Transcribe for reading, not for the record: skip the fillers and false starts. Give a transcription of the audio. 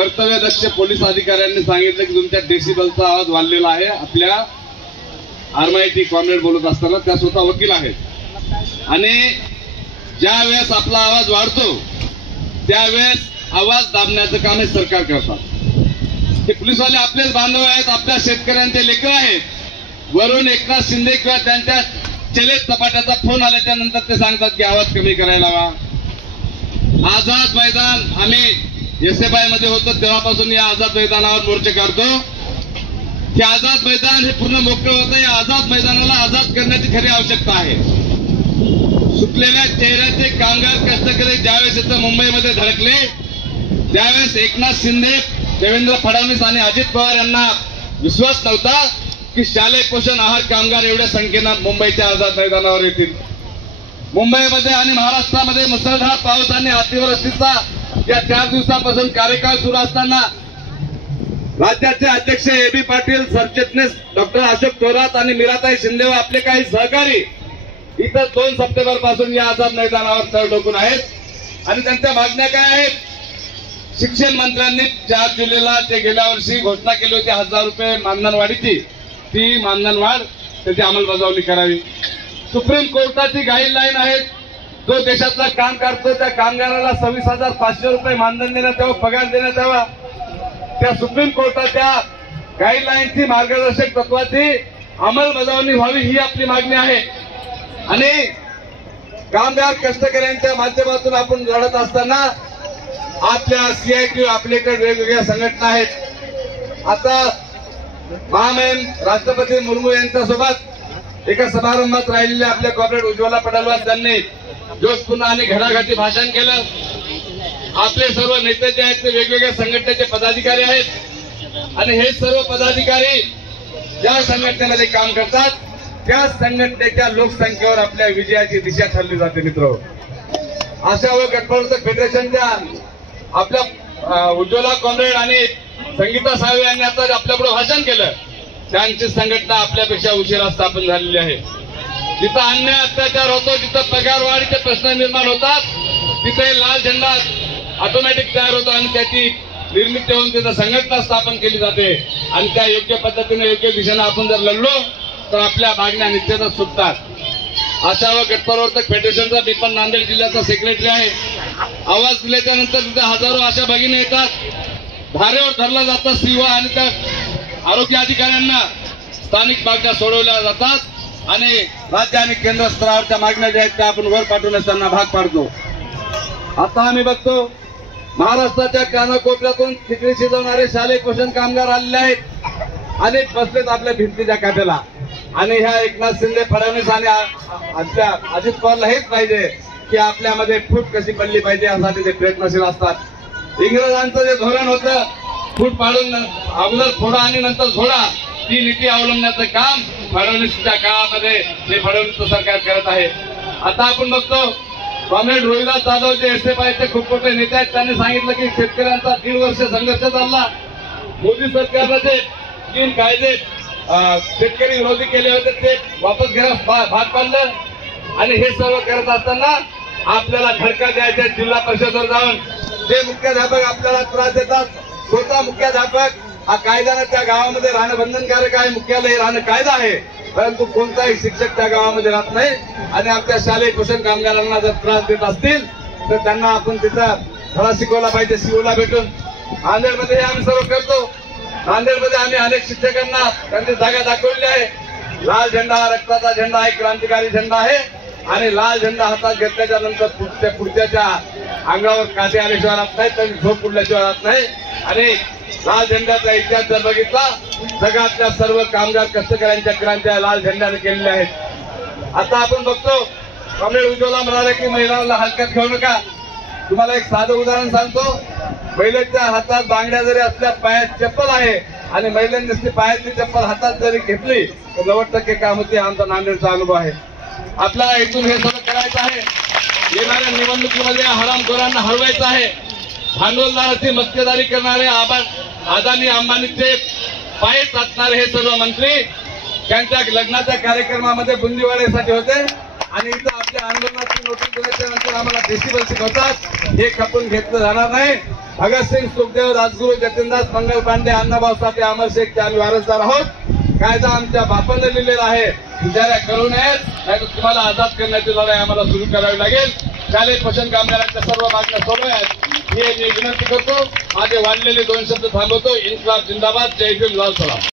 कर्तव्यदक्ष police अधिकाऱ्यांनी सांगितलं की तुमच्या डेसिबलचा आवाज वाढलेला आहे. आपल्या आरमायटी कॉम्रेड बोलत असताना त्या स्वतः वकील आहेत आणि ज्या वेळेस आपला आवाज वाढतो त्यावेळेस आवाज दाबण्याचं काम हे सरकार करतात. हे पोलीसवाले आपलेच बांधव आहेत, आपल्या शेतकऱ्यांचे लेकर आहेत. वरून एकनाथ शिंदे किंवा त्यांच्या चलित सपाट्याचा फोन आल्याच्या नंतर ते सांगतात की आवाज कमी करायला हवा. आझाद मैदान आम्ही SFI मध्ये होतो तेव्हापासून या आझाद मैदानावर मोर्चे काढतो. हे आझाद मैदान हे पूर्ण मोकळं होतं. या आझाद मैदानाला आझाद करण्याची खरी आवश्यकता आहे. सुटलेल्या चेहऱ्याचे कामगार कष्टकरी ज्यावेळेस इथं मुंबईमध्ये धडकले त्यावेळेस एकनाथ शिंदे, देवेंद्र फडणवीस आणि अजित पवार यांना विश्वास नव्हता की शालेय पोषण आहार कामगार एवढ्या संख्येनं मुंबईच्या आझाद मैदानावर येतील. मुंबईमध्ये आणि महाराष्ट्रामध्ये मुसळधार पाऊस आणि अतिवृष्टीचा या 4 दिवसापासून कार्यकाळ सुरू असताना राज्याचे अध्यक्ष AB पाटील, सरचिटणीस डॉक्टर अशोक थोरात आणि मीराताई शिंदे व आपले काही सहकारी इथं 2 सप्टेंबर पासून या आझाद मैदानावर तळ ठोकून आहेत आणि त्यांच्या मागण्या काय आहेत? शिक्षण मंत्र्यांनी 4 जुलैला ते गेल्या वर्षी घोषणा केली होती 1000 रुपये मानधनवाढीची, ती मानधनवाढ त्याची अंमलबजावणी करावी. सुप्रीम कोर्टाची गाईडलाईन आहे, जो देशातला काम करतो त्या कामगाराला 26,500 रुपये मानधन देण्यात यावं, पगार देण्यात यावा. त्या सुप्रीम कोर्टाच्या गाईडलाईनची, मार्गदर्शक तत्वाची अंमलबजावणी व्हावी ही आपली मागणी आहे. आणि कामगार कष्टकऱ्यांच्या माध्यमातून आपण लढत असताना आपल्या CITU आपल्याकडे वेगवेगळ्या संघटना आहेत. आता महामहिम राष्ट्रपती मुर्मू यांच्यासोबत एका समारंभात राहिलेल्या आपल्या कॉम्रेड उज्ज्वला पडलवाल त्यांनी जोशपूर्ण आणि घडाघाटी भाषण केलं. आपले सर्व नेते जे आहेत ते वेगवेगळ्या संघटनेचे पदाधिकारी आहेत आणि हे सर्व पदाधिकारी ज्या संघटनेमध्ये काम करतात त्या संघटनेच्या लोकसंख्येवर आपल्या विजयाची दिशा ठरली जाते. मित्र, अशा व गटप्रवर्तक फेडरेशनच्या आपल्या उज्ज्वला कॉम्रेड आणि संगीता साळवे यांनी आता आपल्यापुढे भाषण केलं. त्यांची संघटना आपल्यापेक्षा उशिरा स्थापन झालेली आहे. जिथं अन्याय अत्याचार होतो, जिथं पगार वाढीचे प्रश्न निर्माण होतात तिथे लाल झेंडा ऑटोमॅटिक तयार होतो आणि त्याची निर्मिती होऊन तिथं संघटना स्थापन केली जाते आणि त्या योग्य पद्धतीने योग्य दिशेने आपण जर लढलो तर आपल्या मागण्या निश्चितच सुटतात. अशा व गटप्रवर्तक फेडरेशनचा मी पण नांदेड जिल्ह्याचा सेक्रेटरी आहे. आवाज दिल्याच्या नंतर तिथे हजारो अशा भगिनी येतात, धारेवर धरला जातं सीओ आणि त्या आरोग्य अधिकाऱ्यांना स्थानिक मागण्या सोडवल्या जातात आणि राज्य आणि केंद्र स्तरावरच्या मागण्या ज्या आहेत त्या आपण वर पाठवण्यास त्यांना भाग पाडतो. आता आम्ही बघतो महाराष्ट्राच्या कानाकोपऱ्यातून खिचडी शिजवणारे शालेय पोषण कामगार आलेले आहेत. अनेक बसलेत आपल्या भिंतीच्या काठ्याला आणि ह्या एकनाथ शिंदे, फडणवीस आणि अजित पवारला हेच पाहिजे की आपल्यामध्ये फूट कशी पडली पाहिजे यासाठी ते प्रयत्नशील असतात. इंग्रजांचं जे धोरण होतं फूट पाडून अगोदर फोडा आणि नंतर झोडा, ती नीती अवलंबण्याचं काम फडणवीसच्या काळामध्ये हे फडणवीसचं सरकार करत आहे. आता आपण बघतो कॉम्रेड रोहिदास जाधव जे SFIचे खूप मोठे नेते आहेत, त्यांनी सांगितलं की शेतकऱ्यांचा 1.5 वर्ष संघर्ष चालला. मोदी सरकारनं जे 3 कायदे शेतकरी विरोधी केले होते ते वापस घेण्यास भाग पाडलं आणि हे सर्व करत असताना आपल्याला धडका द्यायचा जिल्हा परिषदेवर जाऊन. ते मुख्याध्यापक आपल्याला त्रास देतात. स्वतः मुख्याध्यापक हा कायद्यानं त्या गावामध्ये राहणं बंधनकारक आहे, मुख्यालय राहणं कायदा आहे, परंतु कोणताही शिक्षक त्या गावामध्ये राहत नाही. आणि आपल्या शालेय पोषण कामगारांना जर त्रास देत असतील तर त्यांना आपण तिथं धडा शिकवला पाहिजे COला भेटून. नांदेडमध्ये आम्ही सर्व करतो. नांदेडमध्ये आम्ही अनेक शिक्षकांना त्यांची जागा दाखवली आहे. लाल झेंडा हा रक्ताचा झेंडा आहे, क्रांतिकारी झेंडा आहे आणि लाल झेंडा हातात घेतल्याच्या नंतर पुढच्याच्या अंगावर काटे आल्याशिवाय राहत नाही, तर झोप उडल्याशिवाय राहत नाही. आणि लाल झेंड्याचा इतिहास जर बघितला जगातल्या सर्व कामगार कष्टकऱ्यांच्या क्रांत्या लाल झेंड्याने केलेल्या आहेत. आता आपण बघतो कॉम्रेड उज्ज्वला म्हणाले की महिलांना हलक्यात घेऊ नका. तुम्हाला एक साधं उदाहरण सांगतो. महिलेच्या हातात बांगड्या जरी असल्या, पायात चप्पल आहे आणि महिलांनी पायातली चप्पल हातात जरी घेतली तर 90% काम होते. आमचा नांदेडचा अनुभव आहे. आपल्याला इथून हे सगळं करायचं आहे. येणाऱ्या निवडणुकीमध्ये हरामखोरांना हरवायचं आहे. भांडवलदाराची मक्तेदारी करणारे अदानी अंबानीचे पाय चाटणारे हे सर्व मंत्री त्यांच्या लग्नाच्या कार्यक्रमामध्ये बुंदीवाड्यासाठी होते आणि इथं आपल्या आंदोलनाची नोटीस दिल्याच्या नंतर आम्हाला डेसिबल शिकवतात, हे खपून घेतलं जाणार नाही. भगतसिंग, सुखदेव, राजगुरू, जतीनदास, मंगल पांडे, अण्णाभाऊ साठे, अमर शेख आम्ही वारसदार आहोत. कायदा आमच्या बापाने लिहिलेला आहे, विचारा करू नयेत, नाही तुम्हाला आजाद करण्याची लढाई आम्हाला सुरू करावी लागेल. शालेय पोषण कामगारांच्या सर्व मागण्या सोडवायत ही मी विनंती करतो. माझे वाढलेले 2 शब्द थांबवतो. इन्क्लाब जिंदाबाद. जय भीम, लाल सलाम.